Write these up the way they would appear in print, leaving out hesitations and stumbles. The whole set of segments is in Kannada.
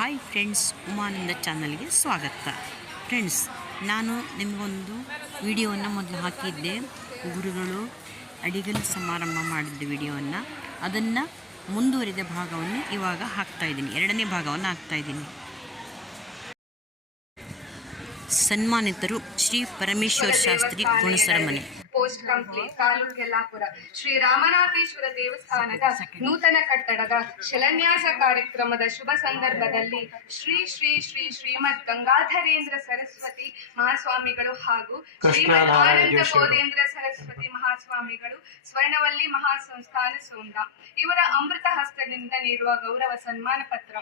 ಹಾಯ್ ಫ್ರೆಂಡ್ಸ್, ಉಮಾನಂದ ಚಾನಲ್ಗೆ ಸ್ವಾಗತ. ಫ್ರೆಂಡ್ಸ್, ನಾನು ನಿಮಗೊಂದು ವಿಡಿಯೋವನ್ನು ಮೊದಲು ಹಾಕಿದ್ದೆ. ಗುರುಗಳು ಅಡಿಗಲು ಸಮಾರಂಭ ಮಾಡಿದ್ದ ವಿಡಿಯೋವನ್ನು, ಅದನ್ನು ಮುಂದುವರಿದ ಭಾಗವನ್ನು ಇವಾಗ ಹಾಕ್ತಾಯಿದ್ದೀನಿ. ಎರಡನೇ ಭಾಗವನ್ನು ಹಾಕ್ತಾಯಿದ್ದೀನಿ. ಸನ್ಮಾನಿತರು ಶ್ರೀ ಪರಮೇಶ್ವರ ಶಾಸ್ತ್ರಿ ಗುಣಸರಮನೆ, ಪೋಸ್ಟ್ ಕಂಪ್ಲೀಟ್, ತಾಲೂಕು ಯಲ್ಲಾಪುರ. ಶ್ರೀ ರಾಮನಾಥೇಶ್ವರ ದೇವಸ್ಥಾನದ ನೂತನ ಕಟ್ಟಡದ ಶಿಲಾನ್ಯಾಸ ಕಾರ್ಯಕ್ರಮದ ಶುಭ ಸಂದರ್ಭದಲ್ಲಿ ಶ್ರೀ ಶ್ರೀ ಶ್ರೀ ಶ್ರೀಮದ್ ಗಂಗಾಧರೇಂದ್ರ ಸರಸ್ವತಿ ಮಹಾಸ್ವಾಮಿಗಳು ಹಾಗೂ ಶ್ರೀಮದ್ ಆನಂದ ಬೋಧೇಂದ್ರ ಸರಸ್ವತಿ ಮಹಾಸ್ವಾಮಿಗಳು ಸ್ವರ್ಣವಲ್ಲಿ ಮಹಾಸಂಸ್ಥಾನ ಸೋಂದ ಇವರ ಅಮೃತ ಹಸ್ತದಿಂದ ನೀಡುವ ಗೌರವ ಸನ್ಮಾನ ಪತ್ರ.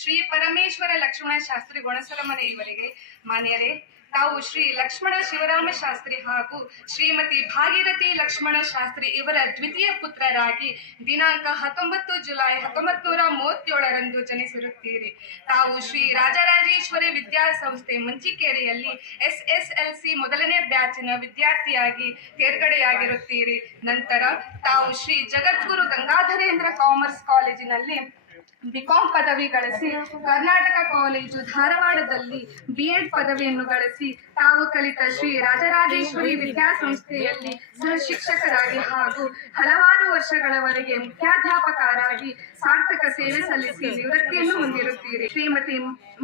ಶ್ರೀ ಪರಮೇಶ್ವರ ಲಕ್ಷ್ಮಣ ಶಾಸ್ತ್ರಿ ಗುಣಸರಮನೆ ಇವರಿಗೆ, ಮಾನ್ಯರೇ, ತಾವು ಶ್ರೀ ಲಕ್ಷ್ಮಣ ಶಿವರಾಮ ಶಾಸ್ತ್ರಿ ಹಾಗೂ ಶ್ರೀಮತಿ ಭಾಗೀರಥಿ ಲಕ್ಷ್ಮಣ ಶಾಸ್ತ್ರಿ ಇವರ ದ್ವಿತೀಯ ಪುತ್ರರಾಗಿ ದಿನಾಂಕ 19 ಜುಲೈ 1937 ಜನಿಸಿರುತ್ತೀರಿ. ತಾವು ಶ್ರೀ ರಾಜರಾಜೇಶ್ವರಿ ವಿದ್ಯಾಸಂಸ್ಥೆ ಮಂಚಿಕೇರಿಯಲ್ಲಿ SSLC ಮೊದಲನೇ ಬ್ಯಾಚಿನ ವಿದ್ಯಾರ್ಥಿಯಾಗಿ ತೇರ್ಗಡೆಯಾಗಿರುತ್ತೀರಿ. ನಂತರ ತಾವು ಶ್ರೀ ಜಗದ್ಗುರು ಗಂಗಾಧರೇಂದ್ರ ಕಾಮರ್ಸ್ ಕಾಲೇಜಿನಲ್ಲಿ ಬಿಕಾಂ ಪದವಿ ಗಳಿಸಿ, ಕರ್ನಾಟಕ ಕಾಲೇಜು ಧಾರವಾಡದಲ್ಲಿ B.Ed ಪದವಿಯನ್ನು ಗಳಿಸಿ, ತಾವು ಕಲಿತ ಶ್ರೀ ರಾಜರಾಜೇಶ್ವರಿ ವಿದ್ಯಾಸಂಸ್ಥೆಯಲ್ಲಿ ಸಹ ಶಿಕ್ಷಕರಾಗಿ ಹಾಗೂ ಹಲವಾರು ವರ್ಷಗಳವರೆಗೆ ಮುಖ್ಯಾಧ್ಯಾಪಕರಾಗಿ ಸಾರ್ಥಕ ಸೇವೆ ಸಲ್ಲಿಸಿ ನಿವೃತ್ತಿಯನ್ನು ಹೊಂದಿರುತ್ತೀರಿ. ಶ್ರೀಮತಿ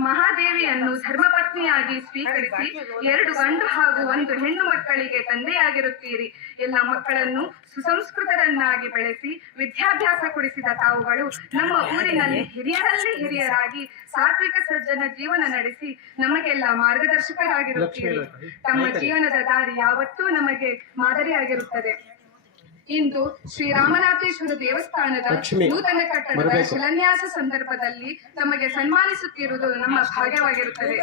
ಮಹಾದೇವಿಯನ್ನು ಧರ್ಮಪತ್ನಿಯಾಗಿ ಸ್ವೀಕರಿಸಿ 2 ಗಂಡು ಹಾಗೂ 1 ಹೆಣ್ಣು ಮಕ್ಕಳಿಗೆ ತಂದೆಯಾಗಿರುತ್ತೀರಿ. ಎಲ್ಲ ಮಕ್ಕಳನ್ನು ಸುಸಂಸ್ಕೃತರನ್ನಾಗಿ ಬೆಳೆಸಿ ವಿದ್ಯಾಭ್ಯಾಸ ಕೊಡಿಸಿದ ತಾವುಗಳು ನಮ್ಮ ಊರಿನಲ್ಲಿ ಹಿರಿಯರಲ್ಲಿ ಹಿರಿಯರಾಗಿ ಸಾತ್ವಿಕ ಸಜ್ಜನ ಜೀವನ ನಡೆಸಿ ನಮಗೆಲ್ಲ ಮಾರ್ಗದರ್ಶಕರಾಗಿರುತ್ತೀರಿ. ತಮ್ಮ ಜೀವನದ ದಾರಿ ಯಾವತ್ತೂ ನಮಗೆ ಮಾದರಿಯಾಗಿರುತ್ತದೆ. ಇಂದು ಶ್ರೀ ರಾಮನಾಥೇಶ್ವರ ದೇವಸ್ಥಾನದ ನೂತನ ಕಟ್ಟಡದ ಶಿಲಾನ್ಯಾಸ ಸಂದರ್ಭದಲ್ಲಿ ತಮಗೆ ಸನ್ಮಾನಿಸುತ್ತಿರುವುದು ನಮ್ಮ ಭಾಗ್ಯವಾಗಿರುತ್ತದೆ.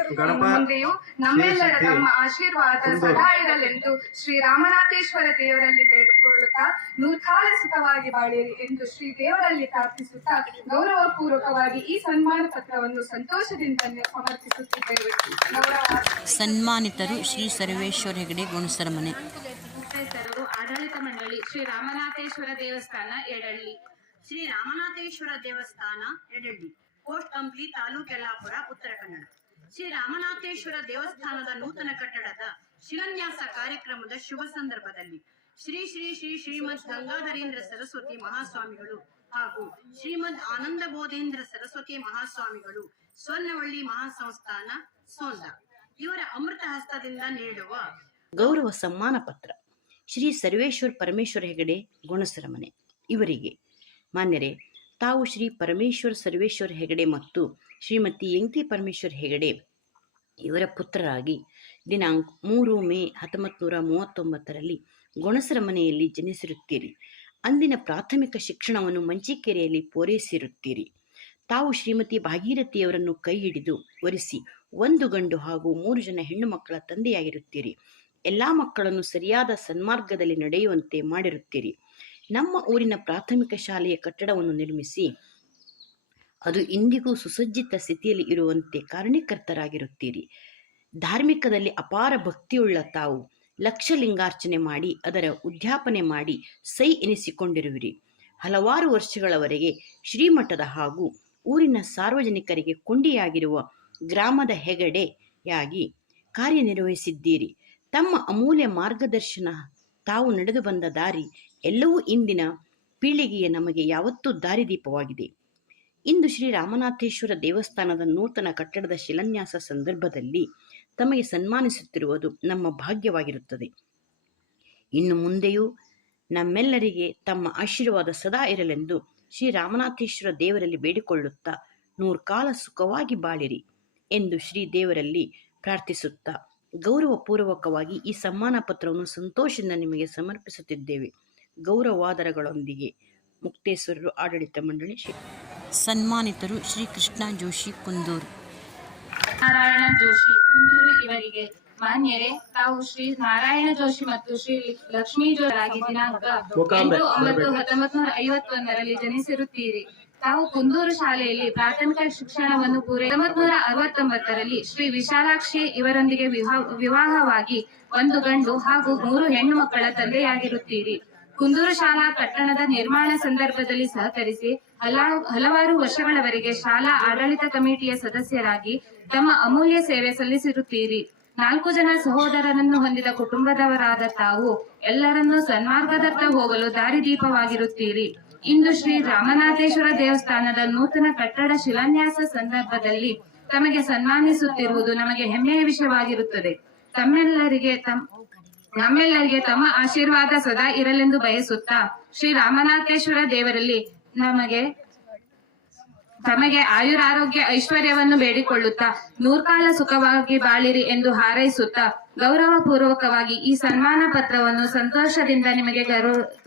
ಮುಂದೆಯೂ ನಮ್ಮೆಲ್ಲರ ತಮ್ಮ ಆಶೀರ್ವಾದ ಸದಾ ಇರಲೆಂದು ಶ್ರೀ ರಾಮನಾಥೇಶ್ವರ ದೇವರಲ್ಲಿ ಬೇಡಿಕೊಳ್ಳುತ್ತಾ ನೂಕಾಲ ಸುಖವಾಗಿ ಬಾಳಿರಿ ಎಂದು ಶ್ರೀ ದೇವರಲ್ಲಿ ಪ್ರಾರ್ಥಿಸುತ್ತಾ ಗೌರವಪೂರ್ವಕವಾಗಿ ಈ ಸನ್ಮಾನ ಪತ್ರವನ್ನು ಸಂತೋಷದಿಂದ ಸಮರ್ಪಿಸುತ್ತಿದ್ದೇವೆ. ಸನ್ಮಾನಿತರು ಶ್ರೀ ಸರ್ವೇಶ್ವರ ಹೆಗಡೆ ಗುಣಸರಮನೆ, ಆಡಳಿತ ಮಂಡಳಿ, ಶ್ರೀ ರಾಮನಾಥೇಶ್ವರ ದೇವಸ್ಥಾನ ಎಡಳ್ಳಿ. ಶ್ರೀ ರಾಮನಾಥೇಶ್ವರ ದೇವಸ್ಥಾನ ಎಡಳ್ಳಿ, ಪೋಸ್ಟ್ ಕಂಪ್ಲಿ, ತಾಲೂಕು ಯಲ್ಲಾಪುರ, ಉತ್ತರ ಕನ್ನಡ. ಶ್ರೀ ರಾಮನಾಥೇಶ್ವರ ದೇವಸ್ಥಾನದ ನೂತನ ಕಟ್ಟಡದ ಶಿಲಾನ್ಯಾಸ ಕಾರ್ಯಕ್ರಮದ ಶುಭ ಸಂದರ್ಭದಲ್ಲಿ ಶ್ರೀ ಶ್ರೀ ಶ್ರೀ ಶ್ರೀಮದ್ ಗಂಗಾಧರೇಂದ್ರ ಸರಸ್ವತಿ ಮಹಾಸ್ವಾಮಿಗಳು ಹಾಗೂ ಶ್ರೀಮದ್ ಆನಂದ ಬೋಧೇಂದ್ರ ಸರಸ್ವತಿ ಮಹಾಸ್ವಾಮಿಗಳು ಸ್ವರ್ಣವಳ್ಳಿ ಮಹಾಸಂಸ್ಥಾನ ಸೋಂದ ಇವರ ಅಮೃತ ಹಸ್ತದಿಂದ ನೀಡುವ ಗೌರವ ಸನ್ಮಾನ ಪತ್ರ. ಶ್ರೀ ಸರ್ವೇಶ್ವರ ಪರಮೇಶ್ವರ ಹೆಗಡೆ ಗುಣಸರಮನೆ ಇವರಿಗೆ, ಮಾನ್ಯರೇ, ತಾವು ಶ್ರೀ ಪರಮೇಶ್ವರ ಸರ್ವೇಶ್ವರ ಹೆಗಡೆ ಮತ್ತು ಶ್ರೀಮತಿ ಎಂತಿ ಪರಮೇಶ್ವರ ಹೆಗಡೆ ಇವರ ಪುತ್ರರಾಗಿ ದಿನಾಂಕ 3 ಮೇ 1939 ಗುಣಸರಮನೆಯಲ್ಲಿ ಜನಿಸಿರುತ್ತೀರಿ. ಅಂದಿನ ಪ್ರಾಥಮಿಕ ಶಿಕ್ಷಣವನ್ನು ಮಂಚಿಕೇರಿಯಲ್ಲಿ ಪೂರೈಸಿರುತ್ತೀರಿ. ತಾವು ಶ್ರೀಮತಿ ಭಾಗೀರಥಿಯವರನ್ನು ಕೈ ಹಿಡಿದು ವರಿಸಿ 1 ಗಂಡು ಹಾಗೂ 3 ಜನ ಹೆಣ್ಣು ಮಕ್ಕಳ ತಂದೆಯಾಗಿರುತ್ತೀರಿ. ಎಲ್ಲ ಮಕ್ಕಳನ್ನು ಸರಿಯಾದ ಸನ್ಮಾರ್ಗದಲ್ಲಿ ನಡೆಯುವಂತೆ ಮಾಡಿರುತ್ತೀರಿ. ನಮ್ಮ ಊರಿನ ಪ್ರಾಥಮಿಕ ಶಾಲೆಯ ಕಟ್ಟಡವನ್ನು ನಿರ್ಮಿಸಿ ಅದು ಇಂದಿಗೂ ಸುಸಜ್ಜಿತ ಸ್ಥಿತಿಯಲ್ಲಿ ಇರುವಂತೆ ಕಾರಣೀಕರ್ತರಾಗಿರುತ್ತೀರಿ. ಧಾರ್ಮಿಕದಲ್ಲಿ ಅಪಾರ ಭಕ್ತಿಯುಳ್ಳ ತಾವು ಲಕ್ಷಲಿಂಗಾರ್ಚನೆ ಮಾಡಿ ಅದರ ಉದ್ಯಾಪನೆ ಮಾಡಿ ಸೈ ಎನಿಸಿಕೊಂಡಿರುವಿರಿ. ಹಲವಾರು ವರ್ಷಗಳವರೆಗೆ ಶ್ರೀಮಠದ ಹಾಗೂ ಊರಿನ ಸಾರ್ವಜನಿಕರಿಗೆ ಕೊಂಡಿಯಾಗಿರುವ ಗ್ರಾಮದ ಹೆಗಡೆಯಾಗಿ ಕಾರ್ಯನಿರ್ವಹಿಸಿದ್ದೀರಿ. ತಮ್ಮ ಅಮೂಲ್ಯ ಮಾರ್ಗದರ್ಶನ, ತಾವು ನಡೆದು ಬಂದ ದಾರಿ ಎಲ್ಲವೂ ಇಂದಿನ ಪೀಳಿಗೆಯ ನಮಗೆ ಯಾವತ್ತೂ ದಾರಿದೀಪವಾಗಿದೆ. ಇಂದು ಶ್ರೀ ರಾಮನಾಥೇಶ್ವರ ದೇವಸ್ಥಾನದ ನೂತನ ಕಟ್ಟಡದ ಶಿಲಾನ್ಯಾಸ ಸಂದರ್ಭದಲ್ಲಿ ತಮಗೆ ಸನ್ಮಾನಿಸುತ್ತಿರುವುದು ನಮ್ಮ ಭಾಗ್ಯವಾಗಿರುತ್ತದೆ. ಇನ್ನು ಮುಂದೆಯೂ ನಮ್ಮೆಲ್ಲರಿಗೆ ತಮ್ಮ ಆಶೀರ್ವಾದ ಸದಾ ಇರಲೆಂದು ಶ್ರೀ ರಾಮನಾಥೇಶ್ವರ ದೇವರಲ್ಲಿ ಬೇಡಿಕೊಳ್ಳುತ್ತಾ 100 ಕಾಲ ಸುಖವಾಗಿ ಬಾಳಿರಿ ಎಂದು ಶ್ರೀ ದೇವರಲ್ಲಿ ಪ್ರಾರ್ಥಿಸುತ್ತಾ ಗೌರವಪೂರ್ವಕವಾಗಿ ಈ ಸನ್ಮಾನ ಪತ್ರವನ್ನು ಸಂತೋಷದಿಂದ ನಿಮಗೆ ಸಮರ್ಪಿಸುತ್ತಿದ್ದೇವೆ. ಗೌರವಾದರಗಳೊಂದಿಗೆ ಮುಕ್ತೇಶ್ವರರು ಆಡಳಿತ ಮಂಡಳಿ. ಸನ್ಮಾನಿತರು ಶ್ರೀ ಕೃಷ್ಣ ಜೋಶಿ ಕುಂದೂರು, ನಾರಾಯಣ ಜೋಶಿ ಕುಂದೂರು ಇವರಿಗೆ, ಮಾನ್ಯರೇ, ತಾವು ಶ್ರೀ ನಾರಾಯಣ ಜೋಶಿ ಮತ್ತು ಶ್ರೀ ಲಕ್ಷ್ಮೀ ಜೋರಾಗಿ ದಿನಾಂಕ 8/9/1951 ಜನಿಸಿರುತ್ತೀರಿ. ತಾವು ಕುಂದೂರು ಶಾಲೆಯಲ್ಲಿ ಪ್ರಾಥಮಿಕ ಶಿಕ್ಷಣವನ್ನು 1969 ಶ್ರೀ ವಿಶಾಲಾಕ್ಷಿ ಇವರೊಂದಿಗೆ ವಿವಾಹವಾಗಿ 1 ಗಂಡು ಹಾಗೂ 3 ಹೆಣ್ಣು ಮಕ್ಕಳ ತಂದೆಯಾಗಿರುತ್ತೀರಿ. ಕುಂದೂರು ಶಾಲಾ ಪಟ್ಟಣದ ನಿರ್ಮಾಣ ಸಂದರ್ಭದಲ್ಲಿ ಸಹಕರಿಸಿ ಹಲವಾರು ವರ್ಷಗಳವರೆಗೆ ಶಾಲಾ ಆಡಳಿತ ಕಮಿಟಿಯ ಸದಸ್ಯರಾಗಿ ತಮ್ಮ ಅಮೂಲ್ಯ ಸೇವೆ ಸಲ್ಲಿಸಿರುತ್ತೀರಿ. 4 ಜನ ಸಹೋದರರನ್ನು ಹೊಂದಿದ ಕುಟುಂಬದವರಾದ ತಾವು ಎಲ್ಲರನ್ನೂ ಸನ್ಮಾರ್ಗದತ್ತ ಹೋಗಲು ದಾರಿದೀಪವಾಗಿರುತ್ತೀರಿ. ಇಂದು ಶ್ರೀ ರಾಮನಾಥೇಶ್ವರ ದೇವಸ್ಥಾನದ ನೂತನ ಕಟ್ಟಡ ಶಿಲಾನ್ಯಾಸ ಸಂದರ್ಭದಲ್ಲಿ ತಮಗೆ ಸನ್ಮಾನಿಸುತ್ತಿರುವುದು ನಮಗೆ ಹೆಮ್ಮೆಯ ವಿಷಯವಾಗಿರುತ್ತದೆ. ನಮ್ಮೆಲ್ಲರಿಗೆ ತಮ್ಮ ಆಶೀರ್ವಾದ ಸದಾ ಇರಲೆಂದು ಬಯಸುತ್ತಾ ಶ್ರೀ ರಾಮನಾಥೇಶ್ವರ ದೇವರಲ್ಲಿ ತಮಗೆ ಆಯುರಾರೋಗ್ಯ ಐಶ್ವರ್ಯವನ್ನು ಬೇಡಿಕೊಳ್ಳುತ್ತಾ 100 ಕಾಲ ಸುಖವಾಗಿ ಬಾಳಿರಿ ಎಂದು ಹಾರೈಸುತ್ತಾ ಗೌರವಪೂರ್ವಕವಾಗಿ ಈ ಸನ್ಮಾನ ಪತ್ರವನ್ನು ಸಂತೋಷದಿಂದ ನಿಮಗೆ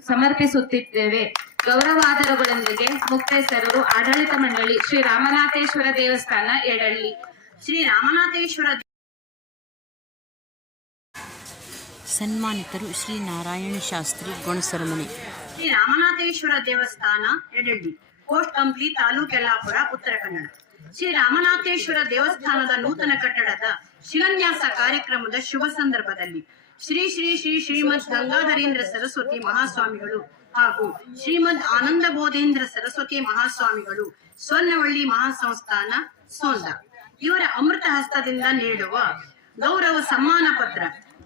ಸಮರ್ಪಿಸುತ್ತಿದ್ದೇವೆ. ಗೌರವಾದರಗಳೊಂದಿಗೆ ಮುಕ್ತೇಸರರು, ಆಡಳಿತ ಮಂಡಳಿ, ಶ್ರೀ ರಾಮನಾಥೇಶ್ವರ ದೇವಸ್ಥಾನ, ಎಡಳ್ಳಿ. ಶ್ರೀ ರಾಮನಾಥೇಶ್ವರ ಸನ್ಮಾನಿತರು ಶ್ರೀ ನಾರಾಯಣ ಶಾಸ್ತ್ರಿ ಗೊಣಸರಮನೆ. ಶ್ರೀ ರಾಮನಾಥೇಶ್ವರ ದೇವಸ್ಥಾನ, ಎಡಳ್ಳಿ. ಪೋಸ್ಟ್ ಕಂಪ್ಲಿ, ತಾಲೂಕು ಯಲ್ಲಾಪುರ, ಉತ್ತರ ಕನ್ನಡ. ಶ್ರೀ ರಾಮನಾಥೇಶ್ವರ ದೇವಸ್ಥಾನದ ನೂತನ ಕಟ್ಟಡದ ಶಿಲಾನ್ಯಾಸ ಕಾರ್ಯಕ್ರಮದ ಶುಭ ಸಂದರ್ಭದಲ್ಲಿ ಶ್ರೀ ಶ್ರೀ ಶ್ರೀ ಶ್ರೀಮದ್ ಗಂಗಾಧರೇಂದ್ರ ಸರಸ್ವತಿ ಮಹಾಸ್ವಾಮಿಗಳು ಹಾಗೂ ಶ್ರೀಮದ್ ಆನಂದ ಬೋಧೇಂದ್ರ ಸರಸ್ವತಿ ಮಹಾಸ್ವಾಮಿಗಳು, ಸ್ವರ್ಣವಳ್ಳಿ ಮಹಾಸಂಸ್ಥಾನ, ಸೋಂದ ಇವರ ಅಮೃತ ಹಸ್ತದಿಂದ ನೀಡುವ ಗೌರವ ಸಮ್ಮಾನ ಪತ್ರ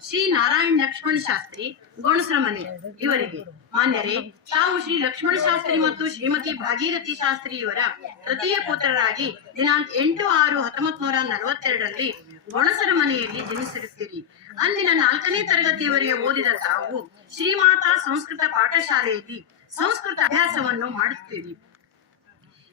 ಶ್ರೀ ನಾರಾಯಣ್ ಲಕ್ಷ್ಮಣ ಶಾಸ್ತ್ರಿ ಗೊಣಸರಮನೆ ಇವರಿಗೆ. ಮಾನ್ಯರೇ, ತಾವು ಶ್ರೀ ಲಕ್ಷ್ಮಣ ಶಾಸ್ತ್ರಿ ಮತ್ತು ಶ್ರೀಮತಿ ಭಾಗೀರಥಿ ಶಾಸ್ತ್ರಿ ಇವರ ತೃತೀಯ ಪುತ್ರರಾಗಿ ದಿನಾಂಕ 8/6/1942ರಲ್ಲಿ ಗೊಣಸರಮನೆಯಲ್ಲಿ ಜನಿಸಿರುತ್ತೀರಿ. ಅಂದಿನ 4ನೇ ತರಗತಿಯವರೆಗೆ ಓದಿದ ತಾವು ಶ್ರೀಮಾತಾ ಸಂಸ್ಕೃತ ಪಾಠಶಾಲೆಯಲ್ಲಿ ಸಂಸ್ಕೃತ ಅಭ್ಯಾಸವನ್ನು ಮಾಡುತ್ತೀರಿ.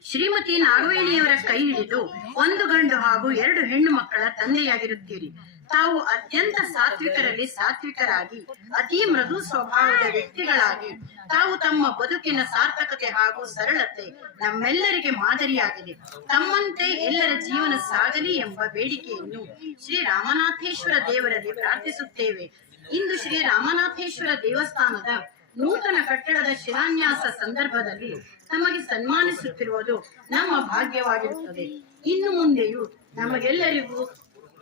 ಶ್ರೀಮತಿ ನಾಗವೇಣಿಯವರ ಕೈ ಹಿಡಿದು 1 ಗಂಡು ಹಾಗೂ 2 ಹೆಣ್ಣು ಮಕ್ಕಳ ತಂದೆಯಾಗಿರುತ್ತೀರಿ. ತಾವು ಅತ್ಯಂತ ಸಾತ್ವಿಕರಲ್ಲಿ ಸಾತ್ವಿಕರಾಗಿ ಅತಿ ಮೃದು ಸ್ವಭಾವದ ವ್ಯಕ್ತಿಗಳಾಗಿ ತಾವು ತಮ್ಮ ಬದುಕಿನ ಸಾರ್ಥಕತೆ ಹಾಗೂ ಸರಳತೆ ನಮ್ಮೆಲ್ಲರಿಗೆ ಮಾದರಿಯಾಗಿದೆ. ತಮ್ಮಂತೆ ಎಲ್ಲರ ಜೀವನ ಸಾಗಲಿ ಎಂಬ ಬೇಡಿಕೆಯನ್ನು ಶ್ರೀ ರಾಮನಾಥೇಶ್ವರ ದೇವರಲ್ಲಿ ಪ್ರಾರ್ಥಿಸುತ್ತೇವೆ. ಇಂದು ಶ್ರೀ ರಾಮನಾಥೇಶ್ವರ ದೇವಸ್ಥಾನದ ನೂತನ ಕಟ್ಟಡದ ಶಿಲಾನ್ಯಾಸ ಸಂದರ್ಭದಲ್ಲಿ ನಮಗೆ ಸನ್ಮಾನಿಸುತ್ತಿರುವುದು ನಮ್ಮ ಭಾಗ್ಯವಾಗಿರುತ್ತದೆ. ಇನ್ನು ಮುಂದೆಯೂ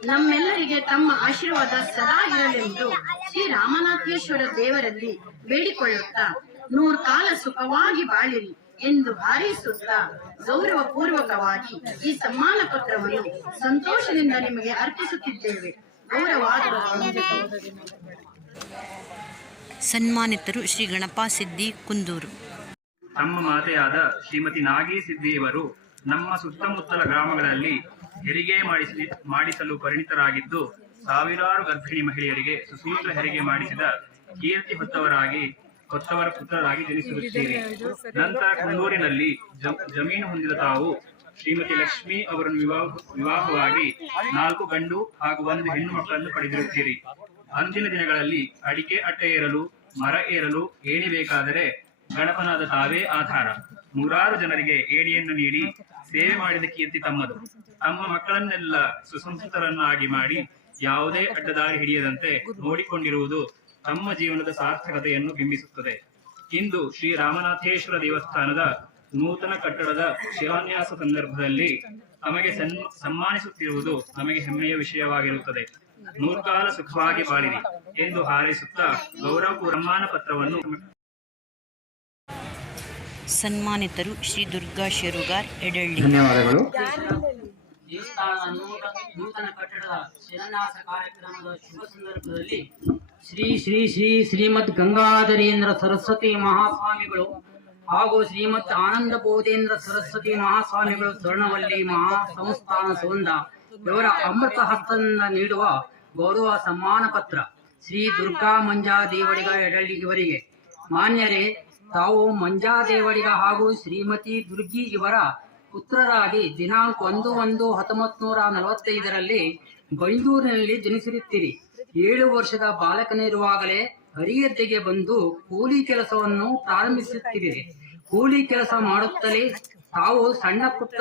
ನಮ್ಮೆಲ್ಲರಿಗೆ ತಮ್ಮ ಆಶೀರ್ವಾದ ಸದಾ ಇರಲೆಂದು ಶ್ರೀ ರಾಮನಾಥೇಶ್ವರ ದೇವರಲ್ಲಿ ಬೇಡಿಕೊಳ್ಳುತ್ತಾ 100 ಕಾಲ ಸುಖವಾಗಿ ಬಾಳಿರಿ ಎಂದು ಹಾರೈಸುತ್ತಾ ಗೌರವ ಪೂರ್ವಕವಾಗಿ ಈ ಸಮ್ಮಾನ ಪತ್ರವನ್ನು ಸಂತೋಷದಿಂದ ನಿಮಗೆ ಅರ್ಪಿಸುತ್ತಿದ್ದೇವೆ. ಸನ್ಮಾನಿತರು ಶ್ರೀ ಗಣಪ ಸಿದ್ದಿ ಕುಂದೂರು. ತಮ್ಮ ಮಾತೆಯಾದ ಶ್ರೀಮತಿ ನಾಗಿ ಸಿದ್ದಿಯವರು ನಮ್ಮ ಸುತ್ತಮುತ್ತಲ ಗ್ರಾಮಗಳಲ್ಲಿ ಹೆರಿಗೆ ಮಾಡಿಸಲು ಪರಿಣಿತರಾಗಿದ್ದು, ಸಾವಿರಾರು ಗರ್ಭಿಣಿ ಮಹಿಳೆಯರಿಗೆ ಸುಸೂತ್ರ ಹೆರಿಗೆ ಮಾಡಿಸಿದ ಕೀರ್ತಿ ಹೊತ್ತವರ ಪುತ್ರರಾಗಿ ಜನಿಸಿರುತ್ತೀರಿ. ನಂತರ ಕುಂದೂರಿನಲ್ಲಿ ಜಮೀನು ಹೊಂದಿದ ತಾವು ಶ್ರೀಮತಿ ಲಕ್ಷ್ಮಿ ಅವರನ್ನು ವಿವಾಹವಾಗಿ 4 ಗಂಡು ಹಾಗೂ 1 ಹೆಣ್ಣು ಮಕ್ಕಳನ್ನು ಪಡೆದಿರುತ್ತೀರಿ. ಅಂದಿನ ದಿನಗಳಲ್ಲಿ ಅಡಿಕೆ ಅಟ್ಟೆ ಏರಲು, ಮರ ಏರಲು ಏಣಿ ಬೇಕಾದರೆ ಗಣಪನಾದ ತಾವೇ ಆಧಾರ. 100 ಜನರಿಗೆ ಏಣಿಯನ್ನು ನೀಡಿ ಸೇವೆ ಮಾಡಿದ ಕೀರ್ತಿ ತಮ್ಮದು. ತಮ್ಮ ಮಕ್ಕಳನ್ನೆಲ್ಲ ಸುಸಂಸ್ಕೃತರನ್ನಾಗಿ ಮಾಡಿ ಯಾವುದೇ ಅಡ್ಡದಾರಿ ಹಿಡಿಯದಂತೆ ನೋಡಿಕೊಂಡಿರುವುದು ತಮ್ಮ ಜೀವನದ ಸಾರ್ಥಕತೆಯನ್ನು ಬಿಂಬಿಸುತ್ತದೆ. ಇಂದು ಶ್ರೀ ರಾಮನಾಥೇಶ್ವರ ದೇವಸ್ಥಾನದ ನೂತನ ಕಟ್ಟಡದ ಶಿಲಾನ್ಯಾಸ ಸಂದರ್ಭದಲ್ಲಿ ತಮಗೆ ಸನ್ಮಾನಿಸುತ್ತಿರುವುದು ನಮಗೆ ಹೆಮ್ಮೆಯ ವಿಷಯವಾಗಿರುತ್ತದೆ. 100 ಕಾಲ ಸುಖವಾಗಿ ಬಾಳಿರಿ ಎಂದು ಹಾರೈಸುತ್ತಾ ಗೌರವ ಸಮ್ಮಾನ ಪತ್ರವನ್ನು ಸನ್ಮಾನಿತರು ಶ್ರೀ ದುರ್ಗಾ ಶೇರುಗಾರ್, ಎಡಳ್ಳಿ. ಧನ್ಯವಾದಗಳು. ದೇವಸ್ಥಾನದ ನೂತನ ಕಟ್ಟಡದ ಶಿಲಾನ್ಯಾಸ ಕಾರ್ಯಕ್ರಮದ ಶುಭ ಸಂದರ್ಭದಲ್ಲಿ ಶ್ರೀ ಶ್ರೀ ಶ್ರೀ ಶ್ರೀಮದ್ ಗಂಗಾಧರೇಂದ್ರ ಸರಸ್ವತಿ ಮಹಾಸ್ವಾಮಿಗಳು ಹಾಗೂ ಶ್ರೀಮತ್ ಆನಂದ ಬೋಧೇಂದ್ರ ಸರಸ್ವತಿ ಮಹಾಸ್ವಾಮಿಗಳು, ಸ್ವರ್ಣವಲ್ಲಿ ಮಹಾಸಂಸ್ಥಾನ, ಸೋಂದ ಇವರ ಅಮೃತ ಹಸ್ತದಿಂದ ನೀಡುವ ಗೌರವ ಸಮ್ಮಾನ ಪತ್ರ ಶ್ರೀ ದುರ್ಗಾ ಮಂಜಾ ದೇವಡಿಗ, ಎಡಳ್ಳಿ ಇವರಿಗೆ. ಮಾನ್ಯರೇ, ತಾವು ಮಂಜಾ ದೇವಡಿಗ ಹಾಗೂ ಶ್ರೀಮತಿ ದುರ್ಗಿ ಇವರ ಪುತ್ರರಾಗಿ ದಿನಾಂಕ 1/1/1945ರಲ್ಲಿ ಬೈಂದೂರಿನಲ್ಲಿ ಜನಿಸಿರುತ್ತೀರಿ. 7 ವರ್ಷದ ಬಾಲಕನಿರುವಾಗಲೇ ಹರಿಗದ್ದೆಗೆ ಬಂದು ಕೂಲಿ ಕೆಲಸವನ್ನು ಪ್ರಾರಂಭಿಸುತ್ತೀರಿ. ಕೂಲಿ ಕೆಲಸ ಮಾಡುತ್ತಲೇ ತಾವು ಸಣ್ಣ ಪುಟ್ಟ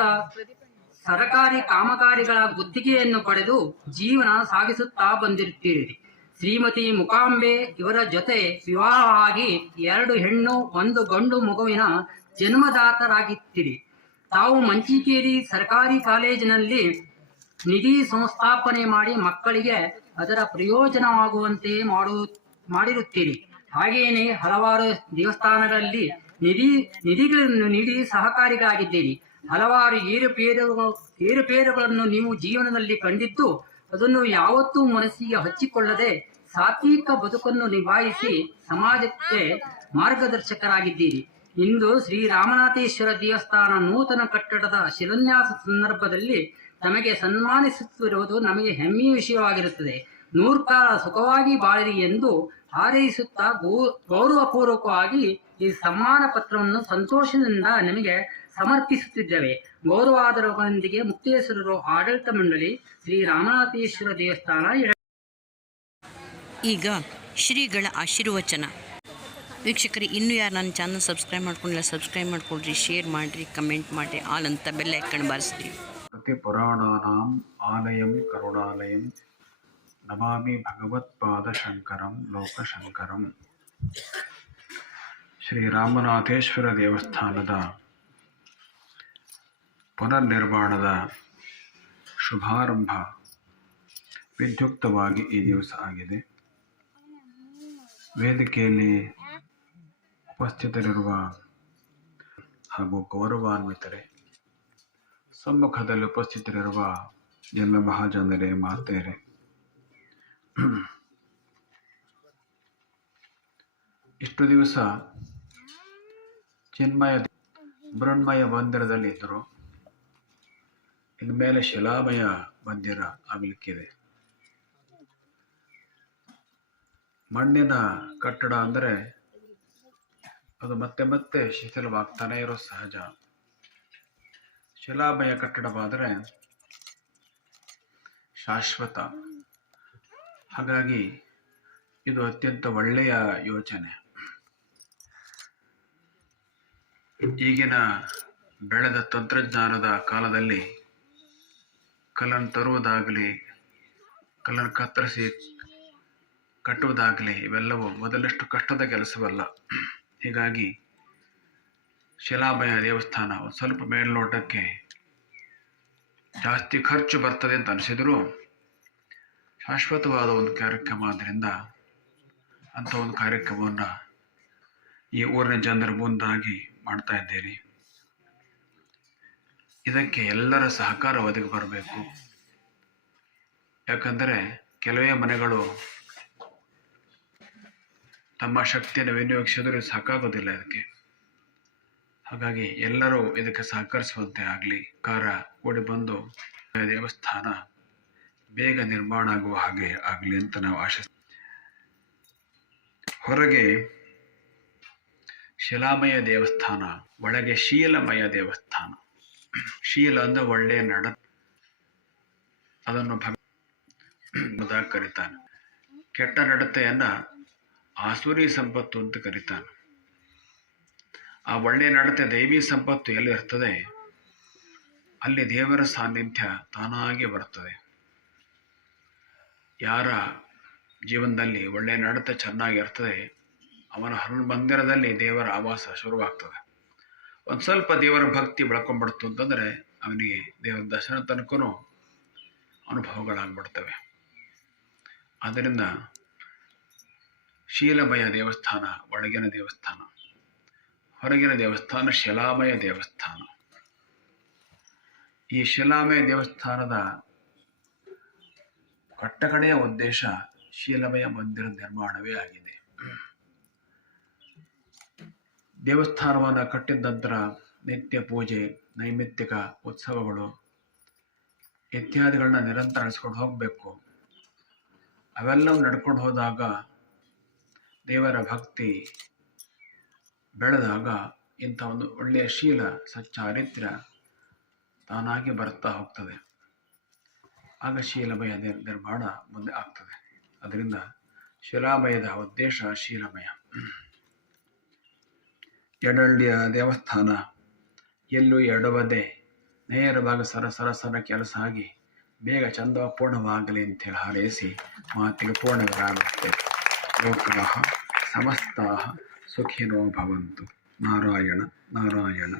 ಸರಕಾರಿ ಕಾಮಗಾರಿಗಳ ಗುತ್ತಿಗೆಯನ್ನು ಪಡೆದು ಜೀವನ ಸಾಗಿಸುತ್ತಾ ಬಂದಿರುತ್ತೀರಿ. ಶ್ರೀಮತಿ ಮುಕಾಂಬೆ ಇವರ ಜೊತೆ ವಿವಾಹ ಆಗಿ 2 ಹೆಣ್ಣು 1 ಗಂಡು ಮಗುವಿನ ಜನ್ಮದಾತರಾಗಿದ್ದೀರಿ. ತಾವು ಮಂಚಿಕೇರಿ ಸರ್ಕಾರಿ ಕಾಲೇಜಿನಲ್ಲಿ ನಿಧಿ ಸಂಸ್ಥಾಪನೆ ಮಾಡಿ ಮಕ್ಕಳಿಗೆ ಅದರ ಪ್ರಯೋಜನವಾಗುವಂತೆ ಮಾಡಿರುತ್ತೀರಿ. ಹಾಗೆಯೇ ಹಲವಾರು ದೇವಸ್ಥಾನಗಳಲ್ಲಿ ನಿಧಿಗಳನ್ನು ನೀಡಿ ಸಹಕಾರಿಗಾಗಿದ್ದೀರಿ. ಹಲವಾರು ಏರುಪೇರುಗಳನ್ನು ನೀವು ಜೀವನದಲ್ಲಿ ಕಂಡಿದ್ದು ಅದನ್ನು ಯಾವತ್ತೂ ಮನಸ್ಸಿಗೆ ಹಚ್ಚಿಕೊಳ್ಳದೆ ಸಾತ್ವಿಕ ಬದುಕನ್ನು ನಿಭಾಯಿಸಿ ಸಮಾಜಕ್ಕೆ ಮಾರ್ಗದರ್ಶಕರಾಗಿದ್ದೀರಿ. ಇಂದು ಶ್ರೀ ರಾಮನಾಥೇಶ್ವರ ದೇವಸ್ಥಾನ ನೂತನ ಕಟ್ಟಡದ ಶಿಲಾನ್ಯಾಸ ಸಂದರ್ಭದಲ್ಲಿ ತಮಗೆ ಸನ್ಮಾನಿಸುತ್ತಿರುವುದು ನಮಗೆ ಹೆಮ್ಮೆಯ ವಿಷಯವಾಗಿರುತ್ತದೆ. ನೂರ್ಕಾಲ ಸುಖವಾಗಿ ಬಾಳಿರಿ ಎಂದು ಹಾರೈಸುತ್ತಾ ಗೌರವಪೂರ್ವಕವಾಗಿ ಈ ಸನ್ಮಾನ ಪತ್ರವನ್ನು ಸಂತೋಷದಿಂದ ನಿಮಗೆ ಸಮರ್ಪಿಸುತ್ತಿದ್ದೇವೆ. ಗೌರವಾದರಗಳೊಂದಿಗೆ ಮುಕ್ತೇಶ್ವರರು ಆಡಳಿತ ಮಂಡಳಿ, ಶ್ರೀ ರಾಮನಾಥೇಶ್ವರ ದೇವಸ್ಥಾನ. ಈಗ ಶ್ರೀಗಳ ಆಶೀರ್ವಚನ. ವೀಕ್ಷಕರು, ಇನ್ನೂ ಯಾರು ನನ್ನ ಚಾನಲ್ ಸಬ್ಸ್ಕ್ರೈಬ್ ಮಾಡ್ಕೊಂಡಿಲ್ಲ, ಸಬ್ಸ್ಕ್ರೈಬ್ ಮಾಡ್ಕೊಳ್ರಿ, ಶೇರ್ ಮಾಡಿರಿ, ಕಮೆಂಟ್ ಮಾಡಿ, ಆಲ್ ಅಂತ ಬೆಲ್ ಐಕನ್ ಬಾರಿಸ್ರಿ. ಪ್ರತಿ ಪುರಾಣಾನಾಂ ಆಲಯಂ ಕರುಣಾಲಯಂ ನಮಾಮಿ ಭಗವತ್ಪಾದಶಂಕರಂ ಲೋಕಶಂಕರಂ. ಶ್ರೀರಾಮನಾಥೇಶ್ವರ ದೇವಸ್ಥಾನದ ಪುನರ್ನಿರ್ಮಾಣದ ಶುಭಾರಂಭ ವಿದ್ಯುಕ್ತವಾಗಿ ಈ ದಿವಸ ಆಗಿದೆ. ವೇದಿಕೆಯಲ್ಲಿ ಉಪಸ್ಥಿತರಿರುವ ಹಾಗೂ ಗೌರವಾನ್ವಿತರೆ, ಸಮ್ಮುಖದಲ್ಲಿ ಉಪಸ್ಥಿತರಿರುವ ಎಲ್ಲ ಮಹಾಜನರೇ, ಮಾತೆಯರೇ, ಇಷ್ಟು ದಿವಸ ಚಿನ್ಮಯ ಬೃಹನ್ಮಯ ಮಂದಿರದಲ್ಲಿ ಇದ್ದರು. ಇನ್ಮೇಲೆ ಶಿಲಾಮಯ ಮಂದಿರ ಆಗಲಿಕ್ಕಿದೆ. ಮಣ್ಣಿನ ಕಟ್ಟಡ ಅಂದರೆ ಅದು ಮತ್ತೆ ಮತ್ತೆ ಶಿಥಿಲವಾಗ್ತಾನೆ ಇರೋ ಸಹಜ. ಶಿಲಾಮಯ ಕಟ್ಟಡವಾದರೆ ಶಾಶ್ವತ. ಹಾಗಾಗಿ ಇದು ಅತ್ಯಂತ ಒಳ್ಳೆಯ ಯೋಚನೆ. ಈಗಿನ ಬೆಳೆದ ತಂತ್ರಜ್ಞಾನದ ಕಾಲದಲ್ಲಿ ಕಲ್ಲನ್ನು ತರುವುದಾಗಲಿ, ಕಲ್ಲನ್ನು ಕತ್ತರಿಸಿ ಕಟ್ಟುವುದಾಗಲಿ ಇವೆಲ್ಲವೂ ಮೊದಲಷ್ಟು ಕಷ್ಟದ ಕೆಲಸವಲ್ಲ. ಹೀಗಾಗಿ ಶಿಲಾಮಯ ದೇವಸ್ಥಾನ ಒಂದು ಸ್ವಲ್ಪ ಮೇಲ್ನೋಟಕ್ಕೆ ಜಾಸ್ತಿ ಖರ್ಚು ಬರ್ತದೆ ಅಂತ ಅನಿಸಿದರೂ ಶಾಶ್ವತವಾದ ಒಂದು ಕಾರ್ಯಕ್ರಮ ಆದ್ದರಿಂದ ಅಂಥ ಒಂದು ಕಾರ್ಯಕ್ರಮವನ್ನು ಈ ಊರಿನ ಜನರ ಮುಂದಾಗಿ ಮಾಡ್ತಾ ಇದ್ದೀರಿ. ಇದಕ್ಕೆ ಎಲ್ಲರ ಸಹಕಾರ ಒದಗಿ ಬರಬೇಕು. ಯಾಕಂದರೆ ಕೆಲವೇ ಮನೆಗಳು ತಮ್ಮ ಶಕ್ತಿಯನ್ನು ವಿನಿಯೋಗಿಸಿದರೂ ಸಾಕಾಗೋದಿಲ್ಲ ಇದಕ್ಕೆ. ಹಾಗಾಗಿ ಎಲ್ಲರೂ ಇದಕ್ಕೆ ಸಹಕರಿಸುವಂತೆ ಆಗಲಿ, ಕೂಡಿ ಬಂದು ದೇವಸ್ಥಾನ ಬೇಗ ನಿರ್ಮಾಣ ಆಗುವ ಹಾಗೆ ಆಗಲಿ ಅಂತ ನಾವು ಆಶಿಸ್ತೀವಿ. ಹೊರಗೆ ಶಿಲಾಮಯ ದೇವಸ್ಥಾನ, ಒಳಗೆ ಶೀಲಮಯ ದೇವಸ್ಥಾನ. ಶೀಲ ಅಂದ್ರೆ ಒಳ್ಳೆಯ ಅದನ್ನು ಭಗವಂತ ಕರೀತಾನೆ. ಕೆಟ್ಟ ನಡತೆಯನ್ನ ಆಸುರಿ ಸಂಪತ್ತು ಅಂತ ಕರೀತಾನೆ. ಆ ಒಳ್ಳೆಯ ನಡತೆ ದೈವಿ ಸಂಪತ್ತು ಎಲ್ಲಿ ಇರ್ತದೆ ಅಲ್ಲಿ ದೇವರ ಸಾನ್ನಿಧ್ಯ ತಾನಾಗಿ ಬರ್ತದೆ. ಯಾರ ಜೀವನದಲ್ಲಿ ಒಳ್ಳೆಯ ನಡತೆ ಚೆನ್ನಾಗಿರ್ತದೆ ಅವನ ಮಂದಿರದಲ್ಲಿ ದೇವರ ಆವಾಸ ಶುರುವಾಗ್ತದೆ. ಒಂದು ಸ್ವಲ್ಪ ದೇವರ ಭಕ್ತಿ ಬೆಳ್ಕೊಂಡ್ಬಿಡ್ತು ಅಂತಂದರೆ ಅವನಿಗೆ ದೇವರ ದರ್ಶನ ತನಕನೂ ಅನುಭವಗಳಾಗ್ಬಿಡ್ತವೆ. ಆದ್ದರಿಂದ ಶೀಲಮಯ ದೇವಸ್ಥಾನ ಒಳಗಿನ ದೇವಸ್ಥಾನ, ಹೊರಗಿನ ದೇವಸ್ಥಾನ ಶಿಲಾಮಯ ದೇವಸ್ಥಾನ. ಈ ಶಿಲಾಮಯ ದೇವಸ್ಥಾನದ ಕಟ್ಟಕಡೆಯ ಉದ್ದೇಶ ಶೀಲಮಯ ಮಂದಿರ ನಿರ್ಮಾಣವೇ ಆಗಿದೆ. ದೇವಸ್ಥಾನವನ್ನು ಕಟ್ಟಿದ ನಂತರ ನಿತ್ಯ ಪೂಜೆ, ನೈಮಿತ್ತಿಕ ಉತ್ಸವಗಳು ಇತ್ಯಾದಿಗಳನ್ನ ನಿರಂತರ ನಡೆಸ್ಕೊಂಡು ಹೋಗಬೇಕು. ಅವೆಲ್ಲವೂ ನಡ್ಕೊಂಡು ಹೋದಾಗ ದೇವರ ಭಕ್ತಿ ಬೆಳೆದಾಗ ಇಂಥ ಒಂದು ಒಳ್ಳೆಯ ಶೀಲ, ಸಚ್ಚಾರಿತ್ರ್ಯ ತಾನಾಗಿ ಬರ್ತಾ ಹೋಗ್ತದೆ. ಆಗ ಶೀಲಮಯ ನಿರ್ಮಾಣ ಮುಂದೆ ಆಗ್ತದೆ. ಅದರಿಂದ ಶಿಲಾಮಯದ ಉದ್ದೇಶ ಶೀಲಮಯ. ಎಡಳ್ಳಿಯ ದೇವಸ್ಥಾನ ಎಲ್ಲೂ ಎಡವದೆ ನೇರವಾಗಿ ಸರಸರ ಕೆಲಸ ಆಗಿ ಬೇಗ ಚಂದ ಪೂರ್ಣವಾಗಲಿ ಅಂತೇಳಿ ಹಾರೈಸಿ ಮಾತಿಗೆ ಪೂರ್ಣವಾಗುತ್ತೆ. ಲೋಕಾಃ ಸಮಸ್ತಾಃ ಸುಖಿನೋ ಭವಂತು. ನಾರಾಯಣ ನಾರಾಯಣ.